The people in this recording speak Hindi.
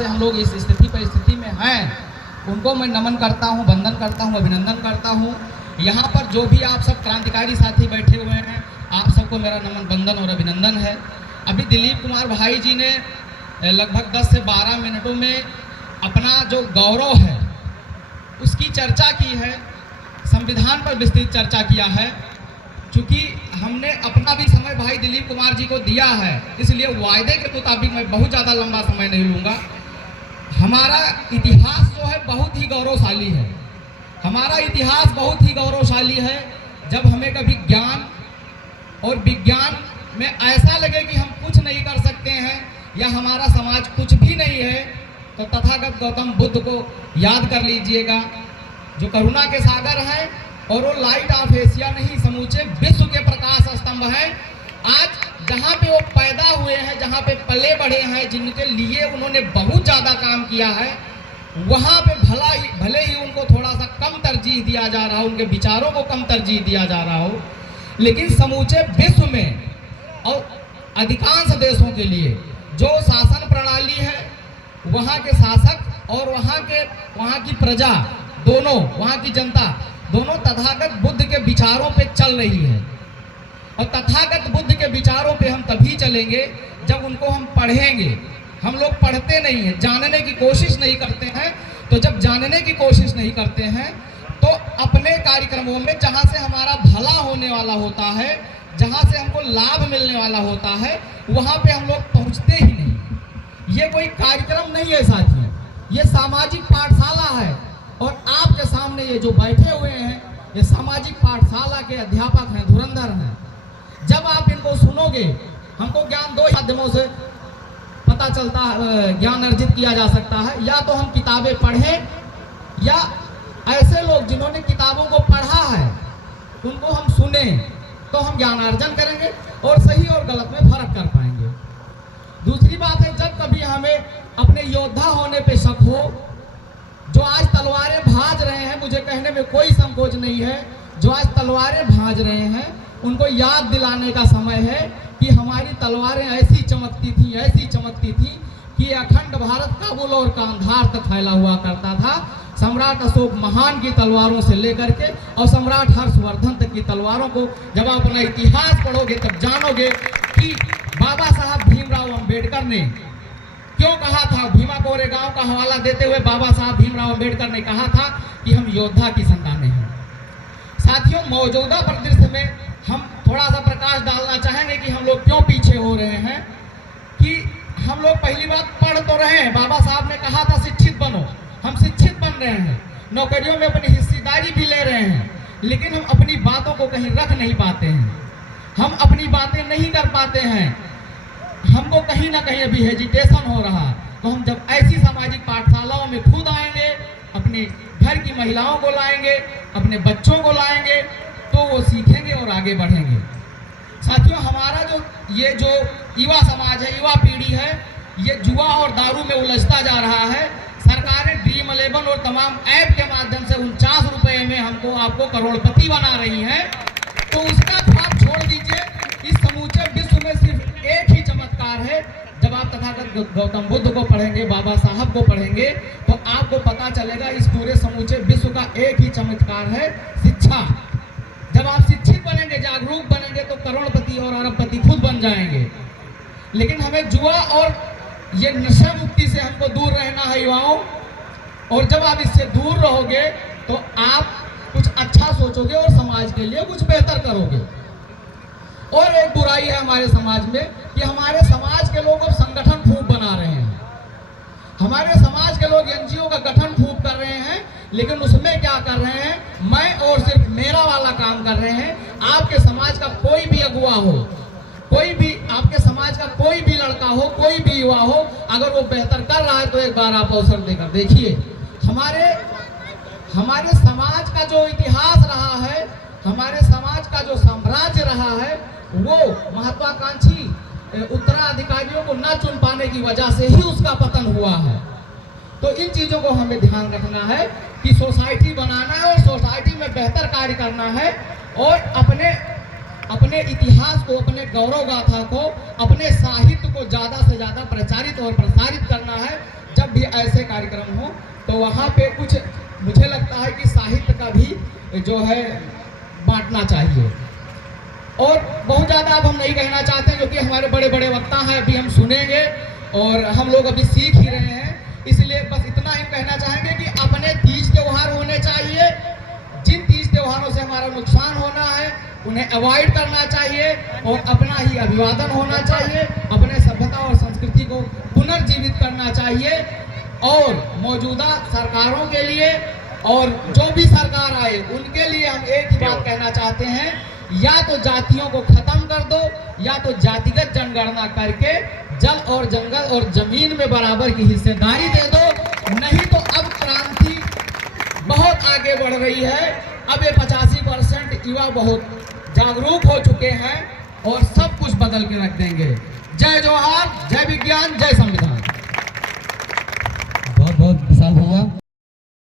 से हम लोग इस परिस्थिति में हैं, उनको मैं नमन करता हूँ, वंदन करता हूँ, अभिनंदन करता हूँ। यहाँ पर जो भी आप सब क्रांतिकारी साथी बैठे हुए हैं, आप सबको मेरा नमन, वंदन और अभिनंदन है। अभी दिलीप कुमार भाई जी ने लगभग 10 से 12 मिनटों में अपना जो गौरव है उसकी चर्चा की है, संविधान पर विस्तृत चर्चा किया है। चूँकि हमने अपना भी समय भाई दिलीप कुमार जी को दिया है, इसलिए वायदे के मुताबिक मैं बहुत ज़्यादा लंबा समय नहीं लूँगा। हमारा इतिहास जो है बहुत ही गौरवशाली है, हमारा इतिहास बहुत ही गौरवशाली है। जब हमें कभी ज्ञान और विज्ञान में ऐसा लगे कि हम कुछ नहीं कर सकते हैं या हमारा समाज कुछ भी नहीं है, तो तथागत गौतम बुद्ध को याद कर लीजिएगा, जो करुणा के सागर हैं और वो लाइट ऑफ एशिया नहीं, समूचे विश्व के प्रकाश स्तंभ है। आज जहाँ पे वो पैदा हुए हैं, जहाँ पे पले बढ़े हैं, जिनके लिए उन्होंने बहुत ज़्यादा काम किया है, वहाँ पे भले ही उनको थोड़ा सा कम तरजीह दिया जा रहा हो, उनके विचारों को कम तरजीह दिया जा रहा हो, लेकिन समूचे विश्व में और अधिकांश देशों के लिए जो शासन प्रणाली है, वहाँ के शासक और वहाँ की प्रजा दोनों, वहाँ की जनता दोनों तथागत बुद्ध के विचारों पे चल रही है। और तथागत बुद्ध के विचारों पे हम तभी चलेंगे जब उनको हम पढ़ेंगे। हम लोग पढ़ते नहीं हैं, जानने की कोशिश नहीं करते हैं। तो जब जानने की कोशिश नहीं करते हैं तो अपने कार्यक्रमों में जहाँ से हमारा भला होने वाला होता है, जहाँ से हमको लाभ मिलने वाला होता है, वहाँ पे हम लोग पहुँचते ही नहीं। ये कोई कार्यक्रम नहीं है साथियों, ये सामाजिक पाठशाला है। और आपके सामने ये जो बैठे हुए हैं, ये सामाजिक पाठशाला के अध्यापक हैं, धुरंधर हैं। जब आप इनको सुनोगे, हमको ज्ञान दो माध्यमों से पता चलता, ज्ञान अर्जित किया जा सकता है। या तो हम किताबें पढ़ें, या ऐसे लोग जिन्होंने किताबों को पढ़ा है उनको हम सुने, तो हम ज्ञान अर्जन करेंगे और सही और गलत में फर्क कर पाएंगे। दूसरी बात है, जब कभी हमें अपने योद्धा होने पे शक हो, जो आज तलवारें भांज रहे हैं, मुझे कहने में कोई संकोच नहीं है, जो आज तलवारें भांज रहे हैं, उनको याद दिलाने का समय है कि हमारी तलवारें ऐसी चमकती थी कि अखंड भारत काबुल और कांधार तक फैला हुआ करता था। सम्राट अशोक महान की तलवारों से लेकर के और सम्राट हर्षवर्धन तक की तलवारों को जब आप अपना इतिहास पढ़ोगे तब जानोगे कि बाबा साहब भीमराव अंबेडकर ने क्यों कहा था। भीमा कोरेगांव का हवाला देते हुए बाबा साहब भीमराव अंबेडकर ने कहा था कि हम योद्धा की संतानें हैं। साथियों, मौजूदा परिदृश्य में हम थोड़ा सा प्रकाश डालना चाहेंगे कि हम लोग क्यों पीछे हो रहे हैं। कि हम लोग पहली बात पढ़ तो रहे हैं, बाबा साहब ने कहा था शिक्षित बनो, हम शिक्षित बन रहे हैं, नौकरियों में अपनी हिस्सेदारी भी ले रहे हैं, लेकिन हम अपनी बातों को कहीं रख नहीं पाते हैं, हम अपनी बातें नहीं कर पाते हैं, हमको कहीं ना कहीं अभी हेजिटेशन हो रहा। तो हम जब ऐसी सामाजिक पाठशालाओं में खुद आएंगे, अपने घर की महिलाओं को लाएंगे, अपने बच्चों को लाएंगे, तो वो सीखेंगे और आगे बढ़ेंगे। साथियों, हमारा ये जो युवा समाज है, युवा पीढ़ी है, ये जुआ और दारू में उलझता जा रहा है। सरकारें ड्रीम 11 और तमाम ऐप के माध्यम से 49 रुपए में आपको करोड़पति बना रही हैं। तो उसका आप छोड़ दीजिए, इस समूचे विश्व में सिर्फ एक ही चमत्कार है। जब आप तथागत गौतम बुद्ध को पढ़ेंगे, बाबा साहब को पढ़ेंगे, तो आपको पता चलेगा इस पूरे समूचे विश्व का एक ही चमत्कार है, शिक्षा। जब आप शिक्षित बनेंगे, जागरूक बनेंगे, तो करोड़पति और अरबपति खुद बन जाएंगे। लेकिन हमें जुआ और ये नशा मुक्ति से हमको दूर रहना है युवाओं। और जब आप इससे दूर रहोगे तो आप कुछ अच्छा सोचोगे और समाज के लिए कुछ बेहतर करोगे। और एक बुराई है हमारे समाज में कि हमारे समाज के लोग अब संगठन खूब बना रहे हैं, हमारे समाज के लोग एनजीओ का गठन खूब कर रहे हैं, लेकिन उसमें क्या कर रहे हैं, मैं और सिर्फ मेरा वाला काम कर रहे हैं। आपके समाज का कोई भी अगुवा हो, कोई भी आपके समाज का कोई भी लड़का हो, कोई भी युवा हो, अगर वो बेहतर कर रहा है तो एक बार आप अवसर देकर देखिए। हमारे समाज का जो इतिहास रहा है, हमारे समाज का जो साम्राज्य रहा है, वो महत्वाकांक्षी उत्तराधिकारियों को न चुन पाने की वजह से ही उसका पतन हुआ है। तो इन चीज़ों को हमें ध्यान रखना है कि सोसाइटी बनाना है और सोसाइटी में बेहतर कार्य करना है और अपने इतिहास को, अपने गौरव गाथा को, अपने साहित्य को ज़्यादा से ज़्यादा प्रचारित और प्रसारित करना है। जब भी ऐसे कार्यक्रम हो तो वहाँ पे कुछ मुझे लगता है कि साहित्य का भी जो है बांटना चाहिए। और बहुत ज़्यादा अब हम नहीं कहना चाहते क्योंकि हमारे बड़े बड़े वक्ता हैं, अभी हम सुनेंगे और हम लोग अभी सीख ही रहे हैं, इसलिए बस इतना ही कहना चाहेंगे कि अपने तीज त्यौहार होने चाहिए। जिन तीज त्योहारों से हमारा नुकसान होना है उन्हें अवॉइड करना चाहिए और अपना ही अभिवादन होना चाहिए, अपने सभ्यता और संस्कृति को पुनर्जीवित करना चाहिए। और मौजूदा सरकारों के लिए और जो भी सरकार आए उनके लिए हम एक ही बात कहना चाहते हैं, या तो जातियों को खत्म कर दो या तो जातिगत जनगणना करके जल और जंगल और जमीन में बराबर की हिस्सेदारी दे दो। नहीं तो अब क्रांति बहुत आगे बढ़ रही है, अब ये 85% युवा बहुत जागरूक हो चुके हैं और सब कुछ बदल के रख देंगे। जय जोहार, जय विज्ञान, जय संविधान।